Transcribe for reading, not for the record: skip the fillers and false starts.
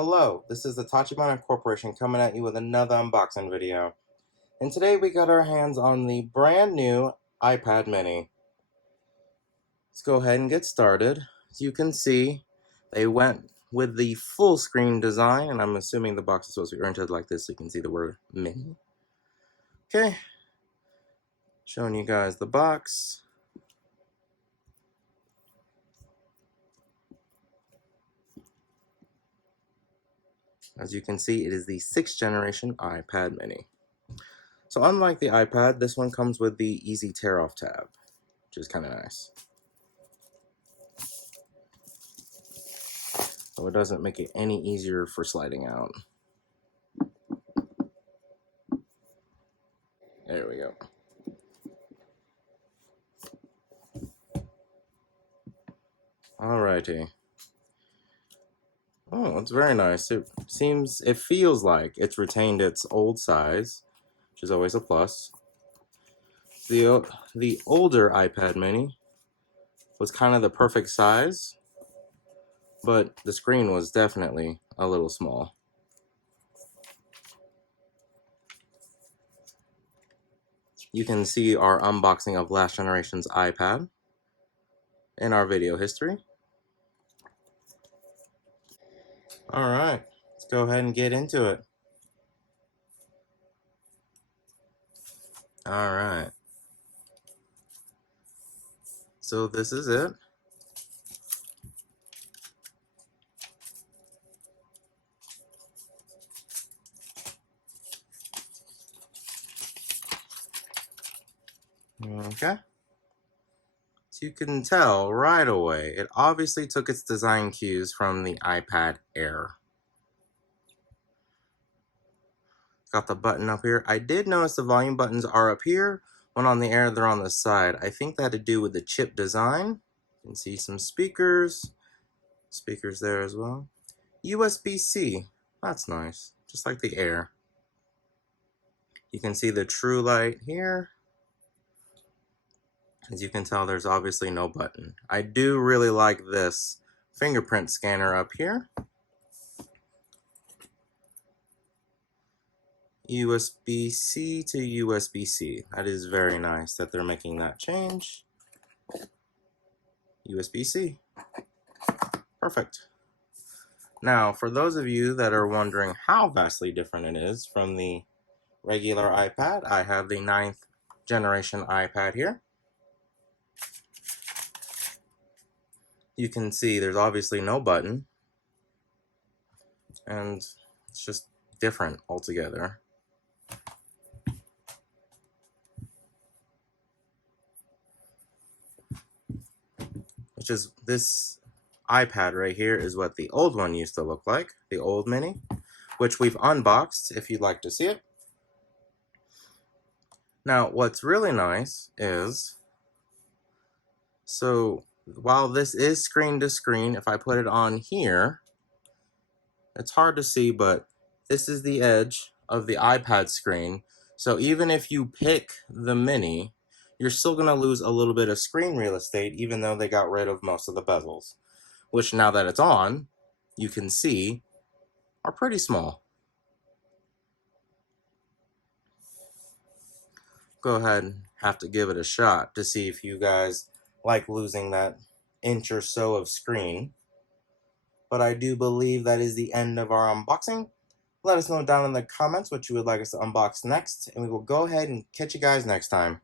Hello, this is the Tachibana Corporation coming at you with another unboxing video. And today we got our hands on the brand new iPad mini. Let's go ahead and get started. As you can see, they went with the full screen design, and I'm assuming the box is supposed to be oriented like this so you can see the word mini. Okay, showing you guys the box. As you can see, it is the 6th generation iPad mini. So unlike the iPad, this one comes with the easy tear off tab, which is kind of nice. So it doesn't make it any easier for sliding out. There we go. Alrighty. Oh, it's very nice. It feels like it's retained its old size, which is always a plus. The older iPad mini was kind of the perfect size, but the screen was definitely a little small. You can see our unboxing of last generation's iPad in our video history. Alright, let's go ahead and get into it. Alright. So this is it. Okay. So you can tell right away, it obviously took its design cues from the iPad Air. Got the button up here. I did notice the volume buttons are up here. When on the Air, they're on the side. I think that had to do with the chip design. You can see some speakers. Speakers there as well. USB-C. That's nice. Just like the Air. You can see the true light here. As you can tell, there's obviously no button. I do really like this fingerprint scanner up here. USB-C to USB-C. That is very nice that they're making that change. USB-C. Perfect. Now, for those of you that are wondering how vastly different it is from the regular iPad, I have the 9th generation iPad here. You can see there's obviously no button, and it's just different altogether. Which is, this iPad right here is what the old one used to look like, the old mini, which we've unboxed if you'd like to see it. Now, what's really nice is, so while this is screen to screen, if I put it on here, it's hard to see, but this is the edge of the iPad screen. So even if you pick the mini, you're still going to lose a little bit of screen real estate, even though they got rid of most of the bezels, which now that it's on, you can see are pretty small. Go ahead and have to give it a shot to see if you guys like losing that inch or so of screen. But I do believe that is the end of our unboxing. Let us know down in the comments what you would like us to unbox next, and we will go ahead and catch you guys next time.